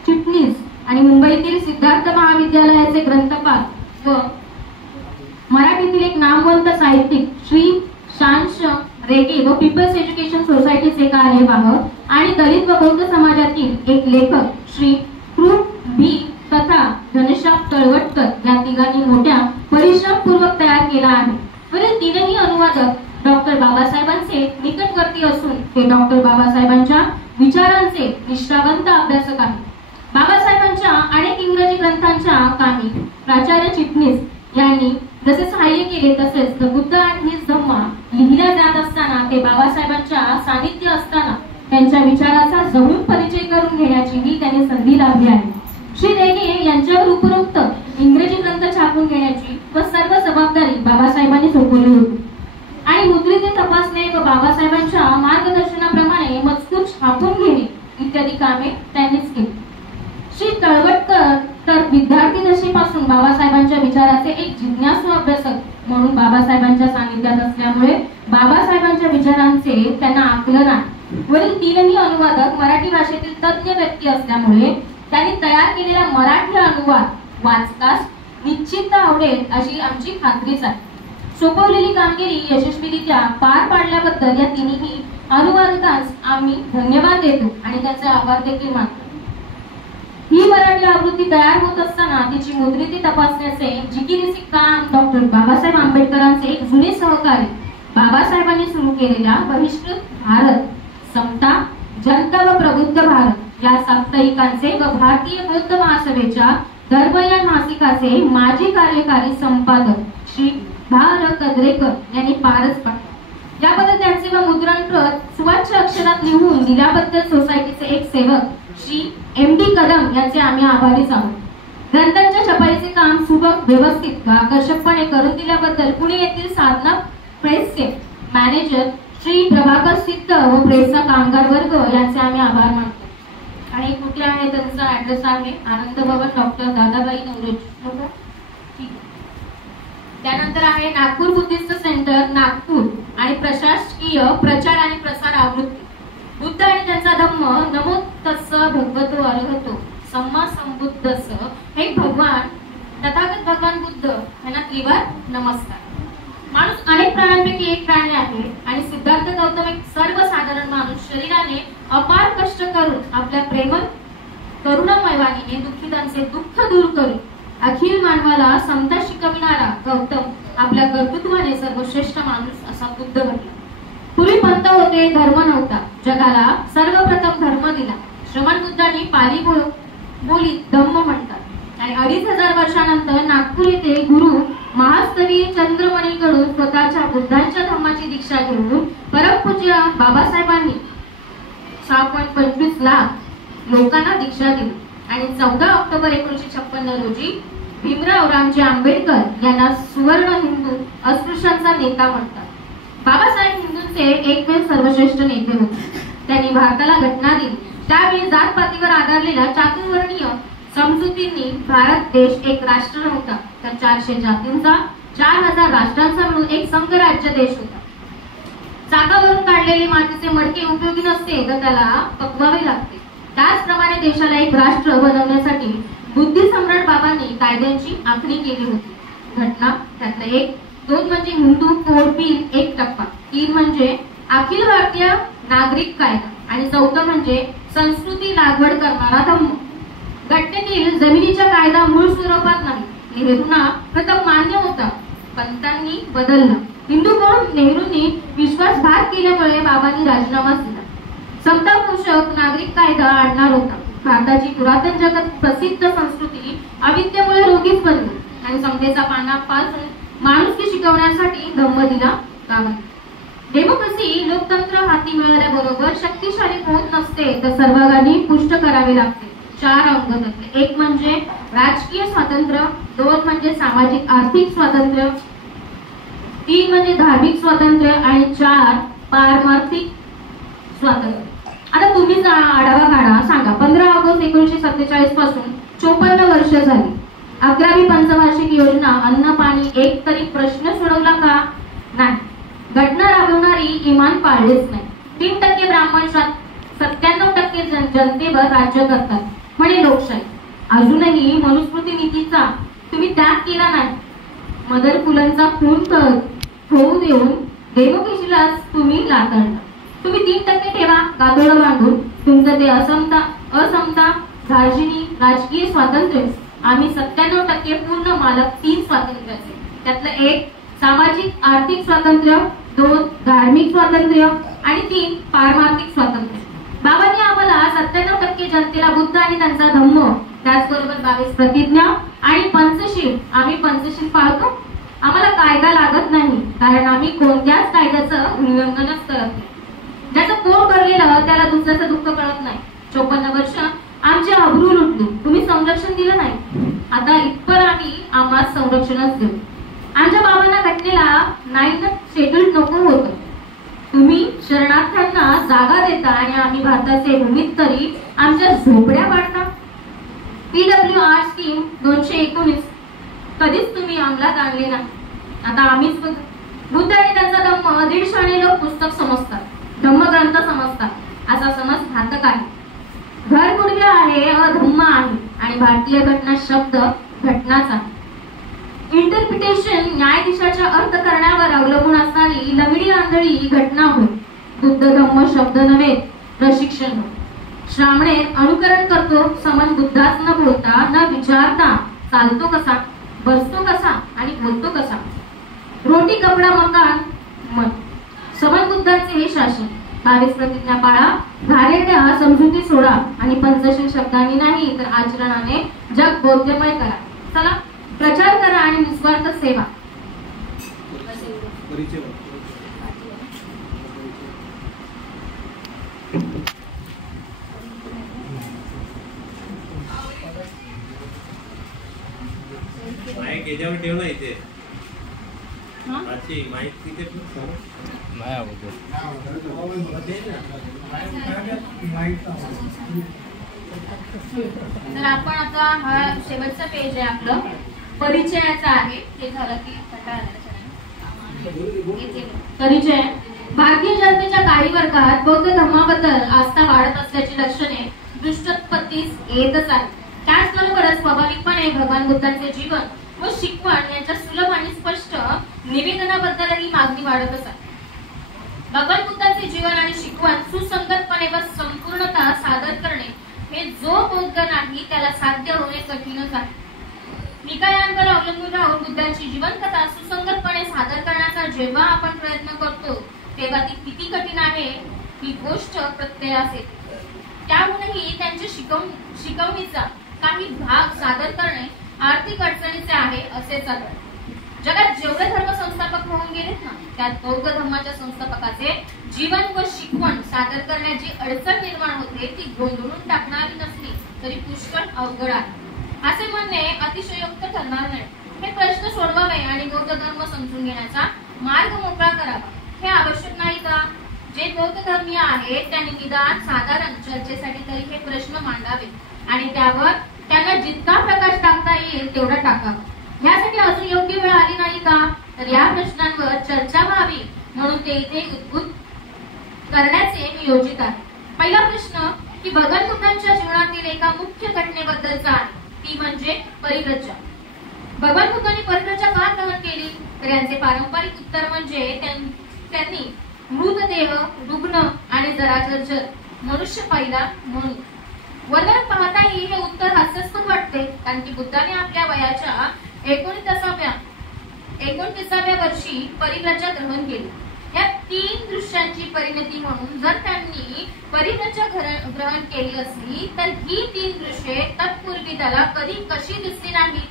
चिटणीस आणि मुंबईतील सिद्धार्थ महाविद्यालयाचे ग्रंथपाल व मराठीतील एक नामवंत साहित्यिक श्री शांश रेगे व पीपल्स एज्युकेशन सोसायटीचे कार्यवाह आणि दलित व बौद्ध समाजातील एक लेखक श्री कृ बी तथा घनश्याम तळवटकर या तिघांनी मोठ्या परिश्रमपूर्वक तयार केला आहे. वरील तीनही अनुवादक डॉक्टर बाबासाहेबांचे निकटवर्ती असून ते डॉक्टर बाबासाहेबांच्या विचारांचे निष्ठावंत अभ्यासक आहेत. बाबासाहेबांच्या अनेक इंग्रजी ग्रंथांच्या काही प्राचार्य चिटणीस यांनी जसे सहाय्य केले तसेच द बुद्ध अँड हिज धम्मा लिहिल्या जात असताना ते बाबासाहेबांच्या सानिध्य असताना त्यांच्या विचाराचा जवळून परिचय करून घेण्याचीही त्यांनी संधी लाभली आहे. श्री रेगे यांच्यावर उपरोक्त इंग्रजी ग्रंथ छापून घेण्याची व सर्व जबाबदारी बाबासाहेबांनी सोपवली होती आणि मुद्रित तपासणे व बाबासाहेबांच्या मार्गदर्शनाप्रमाणे मजकूर छापून घेणे इत्यादी कामे त्यांनीच केली. श्री तळवटकर तर विद्यार्थी दशेपासून बाबासाहेबांच्या विचाराचे एक जिज्ञासू अभ्यासक म्हणून बाबासाहेबांच्या सानिध्यात असल्यामुळे बाबासाहेबांच्या विचारांचे त्यांना आकलन आहे. वरील तीनही अनुवादक मराठी भाषेतील तज्ञ व्यक्ती असल्यामुळे त्यांनी तयार केलेला मराठी अनुवाद वाचकास निश्चित आवडेल अशी आमची खात्रीच आहे. सोपवलेली कामगिरी यशस्वीरित्या पार पाडल्याबद्दल या तिन्ही अनुवादकांस आम्ही धन्यवाद देतो आणि त्यांचे आभार देखील मानतो. ही मराठी आवृत्ती तयार होत असताना तिची मुद्रिती तपासण्याचे जिकिरीचे काम डॉक्टर बाबासाहेब आंबेडकरांचे एक जुने सहकारी बाबासाहेबांनी सुरू केलेल्या बहिष्कृत भारत, समता, जनता व प्रबुद्ध भारत या साप्ताहिकांचे व भारतीय बौद्ध महासभेच्या धर्मयान मासिकाचे माजी कार्यकारी संपादक श्री भार कद्रेकर यांनी पारच पाडले. याबद्दल त्यांचे व मुद्रण प्रत स्वच्छ अक्षरात लिहून दिल्याबद्दल सोसायटीचे एक सेवक श्री एम डी कदम यांचे आम्ही आभारीच आहोत. ग्रंथांच्या छपाईचे काम सुबक, व्यवस्थित व आकर्षकपणे करून दिल्याबद्दल पुणे येथील साधना प्रेसचे मॅनेजर श्री प्रभाकर सिद्ध व प्रेसचा कामगार वर्ग यांचे आम्ही आभार मानतो. आणि कुठे आहे त्यांचा ऍड्रेस आहे आनंद भवन, डॉक्टर दादाबाई नवरोजी. त्यानंतर आहे नागपूर बुद्धिस्ट सेंटर नागपूर आणि प्रशासकीय प्रचार आणि प्रसार आवृत्ती बुद्ध आणि त्यांचा धम्म नमो तस्स भगवतो अर्हतो सम्मा संबुद्धस. हे भगवान तथागत भगवान बुद्ध यांना त्रिवार नमस्कार. माणूस अनेक प्राण्यांपैकी एक प्राणी आहे आणि सिद्धार्थ गौतम एक सर्वसाधारण माणूस. शरीराने अपार कष्ट करून आपल्या प्रेमळ करुणामय वाणीने दुःखितांचे दुःख दूर करून अखिल मानवाला समता शिकविणारा गौतम आपल्या कर्तृत्वाने सर्वश्रेष्ठ माणूस असा बुद्ध म्हटला. पूर्वी पंत होते, धर्म नव्हता. जगाला सर्वप्रथम धर्म दिला. श्रमण बुद्धांनी पाली बोलीत धम्म म्हणतात. आणि 2500 वर्षानंतर नागपूर येथे गुरु महास्तरीय चंद्रमणीकडून स्वतःच्या बुद्धांच्या धम्माची दीक्षा घेऊन परमपूज्य बाबासाहेबांनी 6.25 लाख लोकांना दीक्षा दिली. आणि 14 ऑक्टोबर 1956 रोजी भीमराव रामजी आंबेडकर यांना सुवर्ण हिंदू अस्पृश्यांचा नेता म्हणतात. बाबासाहेब हिंदूंचे एकमेव सर्वश्रेष्ठ नेते होते. त्यांनी भारताला घटना दिली. त्यावेळी जातपातीवर आधारलेल्या चातुर्वर्णीय समजुतींनी भारत देश एक राष्ट्र नव्हता, तर 400 जातींचा 4000 राष्ट्रांचा मिळून एक संघराज्य देश होता. चाकावरून काढलेले मातीचे मडके उपयोगी नसते, तर त्याला पकवावे लागते. त्याचप्रमाणे देशाला एक राष्ट्र बनवण्यासाठी बुद्धी सम्राट बाबांनी कायद्यांची आखणी केली होती. घटना त्यातलं 1, 2 म्हणजे हिंदू कोड बिल 1 टप्पा, 3 म्हणजे अखिल भारतीय नागरिक कायदा आणि 4 म्हणजे संस्कृती लागवड करणारा धम्म. घटनेतील जमिनीचा कायदा मूळ स्वरूपात नाही. नेहरूंना प्रथम मान्य होता, पंतांनी बदलला. हिंदू कोड नेहरूंनी विश्वासघात केल्यामुळे बाबांनी राजीनामा दिला. समता पोषक नागरिक कायदा आणणार होता. भारताची पुरातन जगत प्रसिद्ध संस्कृती अविद्येमुळे रोगीच बनली आणि समतेचा पानापासून माणुसकी शिकवण्यासाठी धम्म दिला बाबांनी. डेमोक्रेसी लोकतंत्र हाती मिळाल्याबरोबर शक्तिशाली होत नसते, तर सर्वांनी पुष्ट करावे लागते. 4 अंग त्यातले 1 म्हणजे राजकीय स्वातंत्र्य, 2 म्हणजे सामाजिक आर्थिक स्वातंत्र्य, 3 म्हणजे धार्मिक स्वातंत्र्य आणि 4 पारमार्थिक स्वातंत्र्य. आता तुम्हीच आढावा काढा, सांगा 15 ऑगस्ट 1947 पासून 54 वर्ष झाली. 11वी पंचवार्षिक योजना अन्न पाणी एक तरी प्रश्न सोडवला का? नाही. घटना राबवणारी इमान पाळलेच नाही. 3% ब्राह्मण 97% जनतेवर राज्य करतात म्हणे लोकशाही. अजूनही मनुस्मृती नीतीचा तुम्ही त्याग केला नाही. मदर फुलांचा खून होऊ देऊन डेमोक्रेसीला तुम्ही लाथाडला. तुम्ही 3% ठेवा गादोडं बांधून. तुमचं ते असमता धार्जिनी राजकीय स्वातंत्र्य. आम्ही 97% पूर्ण मालक 3 स्वातंत्र्याचे. त्यातलं 1 सामाजिक आर्थिक स्वातंत्र्य, 2 धार्मिक स्वातंत्र्य आणि 3 पारमार्थिक स्वातंत्र्य. बाबांनी आम्हाला 97% जनतेला बुद्ध आणि त्यांचा धम्म, त्याचबरोबर 22 प्रतिज्ञा आणि पंचशील. आम्ही पंचशील पाळतो. आम्हाला कायदा लागत नाही, कारण आम्ही कोणत्याच कायद्याचं उल्लंघनच करत नाही. ज्याचं पोट भरलेलं त्याला दुसऱ्याचं दुःख कळत नाही. 54 वर्ष आमची अब्रू लुटली, तुम्ही संरक्षण दिलं नाही. आता इतपर आम्ही आम्हाला संरक्षणच देऊ. आमच्या बाबांना घटनेला 9 शेड्यूल नको होतं. तुम्ही शरणार्थ्यांना जागा देता आणि आम्ही भारताचे भूमीत तरी आमच्या झोपड्या पाडता. PWR स्कीम 219 कधीच तुम्ही अंमलात आणले नाही. आता आम्हीच बुद्ध आणि त्यांचा धम्म 150 लोक पुस्तक समजतात, धम्मग्रंथ समजतात. असा समज घातक आहे. घर गुडघे आहे, अधम्म आहे आणि भारतीय घटना शब्द घटनाच आहे. इंटरप्रिटेशन न्यायाधीशाच्या अर्थ करण्यावर अवलंबून असणारी लंगडी आंधळी घटना होय. बुद्ध धम्म शब्द नव्हे, प्रशिक्षण होय. श्रामणेर अनुकरण करतो, समन बुद्धास न बोलता न विचारता चालतो कसा, बसतो कसा आणि बोलतो कसा. रोटी कपडा मकान मन. समन बुद्धांचे हे शासन. 22 प्रतिज्ञा पाळा, घाणेरड्या समजुती सोडा आणि पंचशील शब्दांनी नाही तर आचरणाने जग बोधमय करा. चला प्रचार करा आणि निस्वार्थ सेवा. माईक याच्यावर ठेव ना इथे. माईक तिथे नाही आवडत. तर आपण आता हा शेवटचा पेज आहे आपलं परिचयाचा आहे. हे झालं की परिचय. भारतीय जनतेच्या काही वर्गात बौद्ध धर्माबद्दल आस्था वाढत असल्याची लक्षणे दृष्टोत्पत्तीस येतच आहे. त्याचबरोबरच स्वाभाविकपणे भगवान बुद्धांचे जीवन व शिकवण यांच्या सुलभ आणि स्पष्ट निवेदनाबद्दलही मागणी वाढतच आहे. भगवान बुद्धांचे जीवन आणि शिकवण सुसंगतपणे व संपूर्णतः सादर करणे हे जो बौद्ध नाही त्याला साध्य होणे कठीणच आहे. निकायांवर अवलंबून राहून बुद्धांची जीवनकथा सुसंगतपणे सादर करण्याचा जेव्हा आपण प्रयत्न करतो तेव्हा ती किती कठीण आहे ही गोष्ट प्रत्ययास येते. त्याहूनही त्यांच्या शिकवणीचा काही भाग सादर करणे आर्थिक अडचणीचे आहे असेच आढळते. जगात जेवढे धर्म संस्थापक होऊन गेलेत ना त्यात बौद्ध धर्माच्या संस्थापकाचे जीवन व शिकवण सादर करण्याची अडचण निर्माण होते ती गोंधळून टाकणारी नसली तरी पुष्कळ अवघड आहे असे म्हणणे अतिशयोक्त ठरणार नाही. हे प्रश्न सोडवावे आणि बौद्ध धर्म समजून घेण्याचा मार्ग मोकळा करावा हे आवश्यक नाही का? जे बौद्ध धर्मीय आहेत त्यांनी निदान साधारण चर्चेसाठी तरी हे प्रश्न मांडावे आणि त्यावर त्यांना जितका प्रकाश टाकता येईल तेवढा टाकावा. यासाठी अजून योग्य वेळ आली नाही का? तर या प्रश्नांवर चर्चा व्हावी म्हणून ते इथे उद्भूत करण्याचे मी योजित आहे. पहिला प्रश्न की भगवान बुद्धांच्या जीवनातील एका मुख्य घटनेबद्दलचा आहे ती म्हणजे परिव्रजा. भगवान बुद्धांनी परिव्रजा का ग्रहण केली तर यांचे पारंपरिक उत्तर म्हणजे त्यांनी मृतदेह रुग्ण आणि जराजर मनुष्य पाहिला म्हणून. वरवर पाहताही हे उत्तर हास्यास्पद वाटते कारण की बुद्धाने आपल्या वयाच्या 29व्या वर्षी परिव्रजा ग्रहण केली. या 3 दृश्यांची परिणती म्हणून जर त्यांनी परिव्रजा ग्रहण केली असली तर ही 3 दृश्ये तत्पूर्वी त्याला कधी कशी दिसली नाही.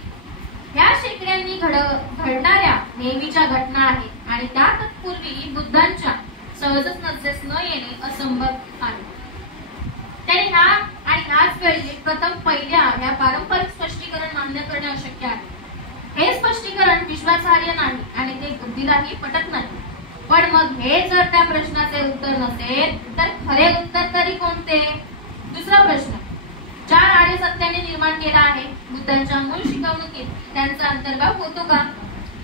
ह्या शेकड्यांनी घडणाऱ्या नेहमीच्या घटना आहेत आणि त्या तत्पूर्वी बुद्धांच्या सहजच नजरेस न येणे असंभव आहे. त्याने ह्याच वेळी प्रथम पहिल्या ह्या पारंपरिक स्पष्टीकरण मान्य करणे अशक्य आहे. हे स्पष्टीकरण विश्वासार्ह नाही आणि ते बुद्धीलाही पटत नाही. पण मग हे जर त्या प्रश्नाचे उत्तर नसेल तर खरे उत्तर तरी कोणते? दुसरा प्रश्न 4 आर्य सत्याने निर्माण केला आहे बुद्धांच्या मूळ शिकवणुकीत त्यांचा अंतर्भाव होतो का?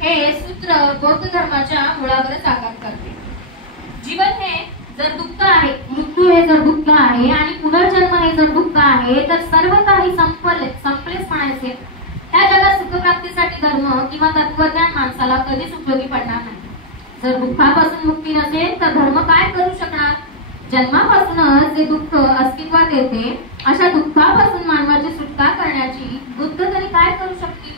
हे सूत्र बौद्ध धर्माच्या मुळावरच आघात करते. जीवन हे जर दुःख आहे, मृत्यू हे जर दुःख आहे आणि पुनर्जन्म हे जर दुःख आहे तर सर्व काही संपलेच म्हणायचे. ह्या जगात सुखप्राप्तीसाठी धर्म किंवा तत्वज्ञान माणसाला कधीच उपयोगी पडणार नाही. जर दुःखापासून मुक्ती नसेल तर धर्म काय करू शकणार? जन्मापासूनच जे दुःख अस्तित्वात येते अशा दुःखापासून मानवाची सुटका करण्याची बुद्ध तरी काय करू शकतील?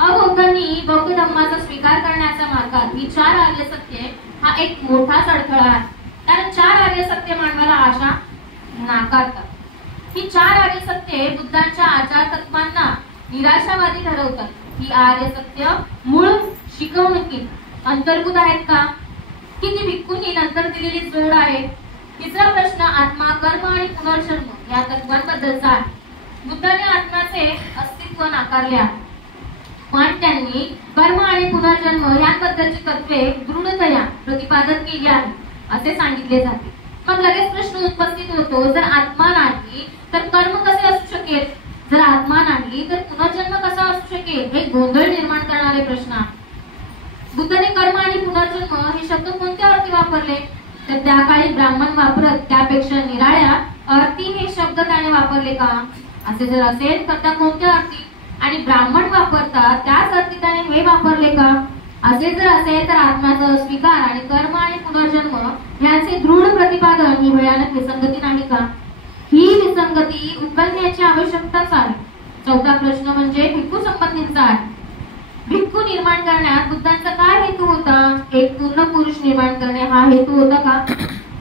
अबौद्धांनी बौद्ध धर्माचा स्वीकार करण्याच्या मार्गात ही 4 आर्य सत्ये हा एक मोठाच अडथळा आहे. कारण 4 आर्य सत्य मानवाला आशा नाकारतात. ही 4 आर्य सत्ये बुद्धांच्या आचार तत्वांना निराशावादी ठरवतात. ही आर्य सत्य मूळ शिकवणुकीत अंतर्भूत आहेत का? की ती भिक्खूंनी नंतर दिलेली जोड आहे? तिसरा प्रश्न आत्मा, कर्म आणि पुनर्जन्म या तत्वांबद्दलचा आहे. बुद्धाने आत्म्याचे अस्तित्व नाकारले आहे पण त्यांनी कर्म आणि पुनर्जन्म यांबद्दलची तत्वे दृढतया प्रतिपादन केली आहे असे सांगितले जाते. मग लगेच प्रश्न उपस्थित होतो जर आत्मा नाही तर कर्म कसे असू शकेल? जर आत्मा नाही तर पुनर्जन्म कसा असू शकेल? हे गोंधळ निर्माण करणारे प्रश्न आहेत. बुद्धाने कर्म आणि पुनर्जन्म हे शब्द कोणत्या अर्थी वापरले तर त्या काळी ब्राह्मण वापरत त्यापेक्षा निराळ्या अर्थी हे शब्द त्याने वापरले का? असे जर असेल तर त्या कोणत्या अर्थी? आणि ब्राह्मण वापरतात त्याच अर्थी त्याने हे वापरले का? असे जर असेल तर आत्म्याचा अस्वीकार आणि कर्म आणि पुनर्जन्म यांचे दृढ प्रतिपादन ही भयानक विसंगती नाही का? ही विसंगती उकलण्याची आवश्यकताच आहे. चौथा प्रश्न म्हणजे भिक्खू संबंधीचा आहे. भिक्खू निर्माण करण्यात बुद्धांचा काय हेतू होता? एक पूर्ण पुरुष निर्माण करणे हा हेतू होता का?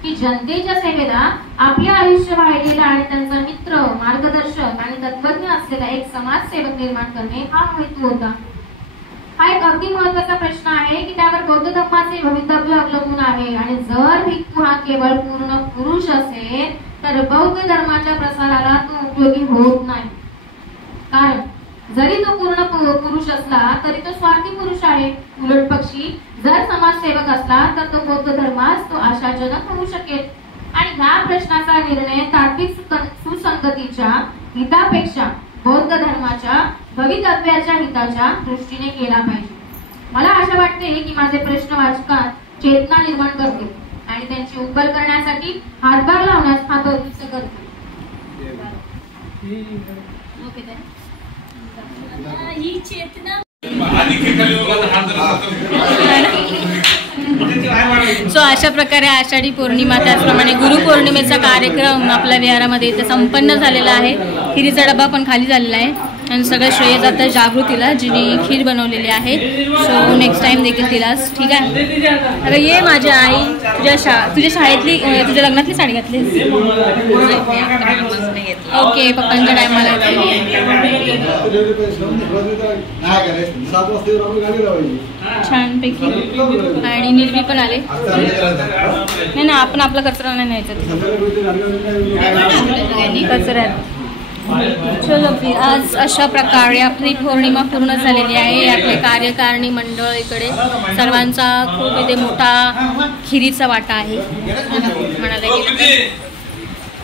की जनतेच्या सेवेला आपले आयुष्य वाहिलेला आणि त्यांचा मित्र, मार्गदर्शक आणि तत्वज्ञ असलेला एक समाजसेवक निर्माण करणे हा हेतू होता? हा एक अगदी महत्वाचा प्रश्न आहे की त्यावर बौद्ध धर्माचे भवितव्य अवलंबून आहे. आणि जर भिक्खू हा केवळ पूर्ण पुरुष असेल तर बौद्ध धर्माच्या प्रसाराला तो उपयोगी होत नाही. कारण जरी तो पूर्ण पुरुष असला तरी तो स्वार्थी पुरुष आहे. उलट पक्षी जर समाजसेवक असला तर तो बौद्ध धर्मास तो आशाजनक होऊ शकेल. आणि ह्या प्रश्नाचा निर्णय तात्विक सुसंगतीच्या हितापेक्षा बौद्ध धर्माच्या भवितव्याच्या हिताच्या दृष्टीने केला पाहिजे. मला आशा वाटते की माझे प्रश्न वाचकात चेतना निर्माण करतील आणि त्यांची उकल करण्यासाठी हातभार लावण्यास हा प्रवृत्त करतील. ही चेतना सो अशा प्रकारे आषाढी पौर्णिमा त्याचप्रमाणे गुरुपौर्णिमेचा कार्यक्रम आपल्या विहारामध्ये इथे संपन्न झालेला आहे. खिरीचा डबा पण खाली झालेला आहे आणि सगळं श्रेय जातं जागृतीला, जिने खीर बनवलेली आहे. सो नेक्स्ट टाइम देखील तिलाच. ठीक आहे. अगं ये माझ्या आई, तुझ्या शाळेतली तुझ्या लग्नातली साडी घातलीस? ओके, पप्पांच्या टायमाला. छानपैकी. आणि निर्वी पण आले. नाही ना, आपण आपला कचरा नाही न्यायचा कचऱ्यात. चलो आज अशा प्रकारे आपली पौर्णिमा पूर्ण झालेली आहे. आपले कार्यकारिणी मंडळ इकडे सर्वांचा खूप इथे मोठा खिरीचा वाटा आहे म्हणायला गेलं,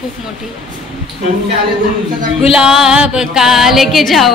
खूप मोठी. गुलाब का लेके जाओ.